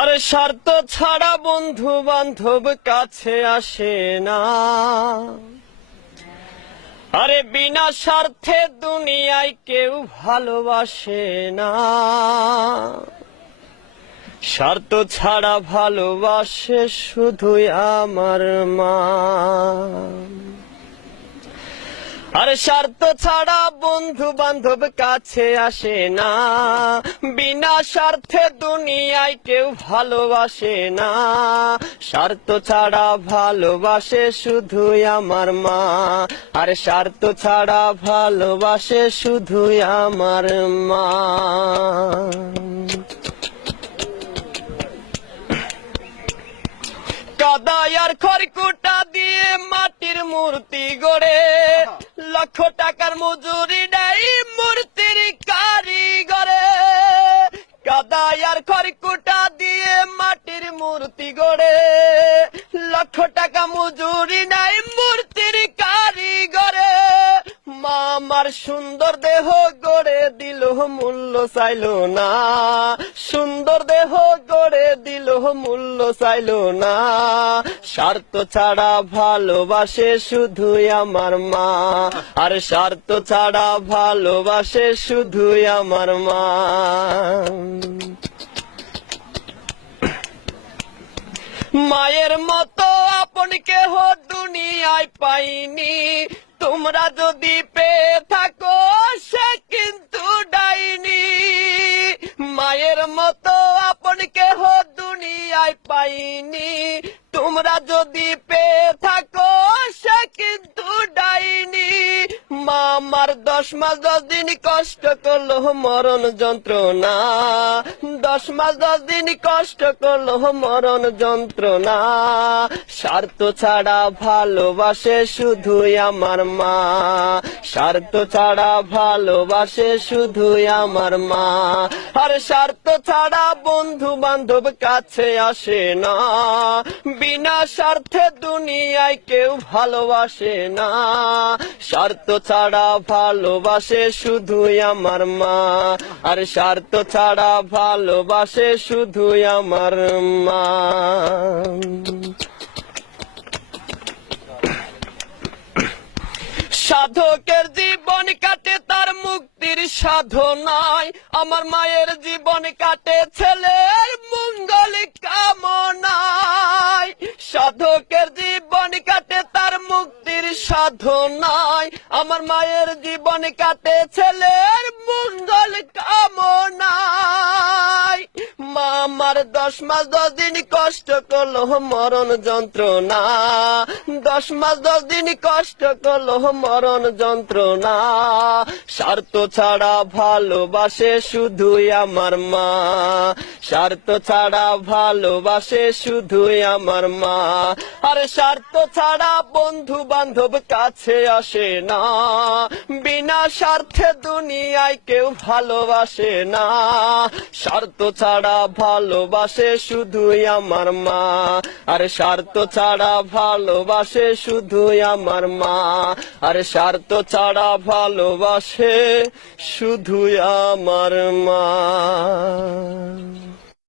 আরে স্বার্থ ছাড়া বন্ধু বান্ধব কাছে আসে না। আরে বিনা স্বার্থে দুনিয়ায় কেউ ভালোবাসে না। স্বার্থ ছাড়া ভালোবাসে শুধুই আমার মা। আরে স্বার্থ ছাড়া বন্ধু বান্ধব কাছে আসে না। বিনা স্বার্থে দুনিয়ায় কেউ ভালোবাসে না। স্বার্থ ছাড়া ভালোবাসে শুধুই আমার মা। আরে স্বার্থ ছাড়া ভালোবাসে শুধুই আমার মা। কাদায় আর খড়কুটা দিয়ে মাটির মূর্তি গড়ে, লক্ষ টাকার মজুরি নেই মূর্তির কারিগরে। কাদায় আর খড়কুটা দিয়ে মাটির মূর্তি গড়ে, লক্ষ টাকা মজুরি নেই মূর্তির কারিগরে। মা আমার সুন্দর দেহ গড়ে দিল মূল্য চাইল না। সুন্দর দেহ গড়ে দিল মূল্য চাইল না। স্বার্থ ছাড়া ভালোবাসে শুধুই আমার মা। আর স্বার্থ ছাড়া ভালোবাসে শুধুই আমার মা। মায়ের মতো আপন কেহ দুনিয়ায় পাইনি। তোমরা যদি পেয়ে থাকো সে কিন্তু ডাইনি। মায়ের মতো আপন কেহ দুনিয়ায় পাইনি। তোমরা যদি পেয়ে থাকো সে কিন্তু ডাইনি। মা আমার 10 মাস 10 দিন কষ্ট করলো মরণ যন্ত্রণা। 10 মাস 10 দিন কষ্ট করলো মরণ যন্ত্রণা। স্বার্থ ছাড়া ভালোবাসে শুধুই আমার মা। স্বার্থ ছাড়া ভালোবাসে শুধুই আমার মা। আর স্বার্থ ছাড়া বন্ধু বান্ধব কাছে আসে না। বিনা স্বার্থে দুনিয়ায় কেউ ভালোবাসে না। স্বার্থ ছাড়া ভালোবাসে শুধুই আমার মা। আর স্বার্থ ছাড়া ভালোবাসে শুধুই আমার মা। সাধকের জীবন কাটে তার মুক্তির সাধনায়। আমার মায়ের জীবন কাটে ছেলের মঙ্গল কামনায়। সাধকের জীবন কাটে তার মুক্তির সাধনায়। আমার মায়ের জীবন কাটে ছেলের মঙ্গল কামনায়। মা আমার 10 মাস 10 দিন কষ্ট করলো মরণ যন্ত্রণা। 10 মাস 10 দিন কষ্ট করলো মরণ যন্ত্রণা। স্বার্থ ছাড়া ভালোবাসে শুধুই আমার মা। স্বার্থ ছাড়া ভালোবাসে শুধুই আমার মা। আর স্বার্থ ছাড়া বন্ধু বান্ধব কাছে আসে না। বিনা স্বার্থে দুনিয়ায় কেউ ভালোবাসে না। স্বার্থ ছাড়া ভালোবাসে শুধুই আমার মা। আর স্বার্থ ছাড়া ভালোবাসে শুধুই আমার মা। আর স্বার্থ ছাড়া ভালোবাসে শুধুই আমার মা।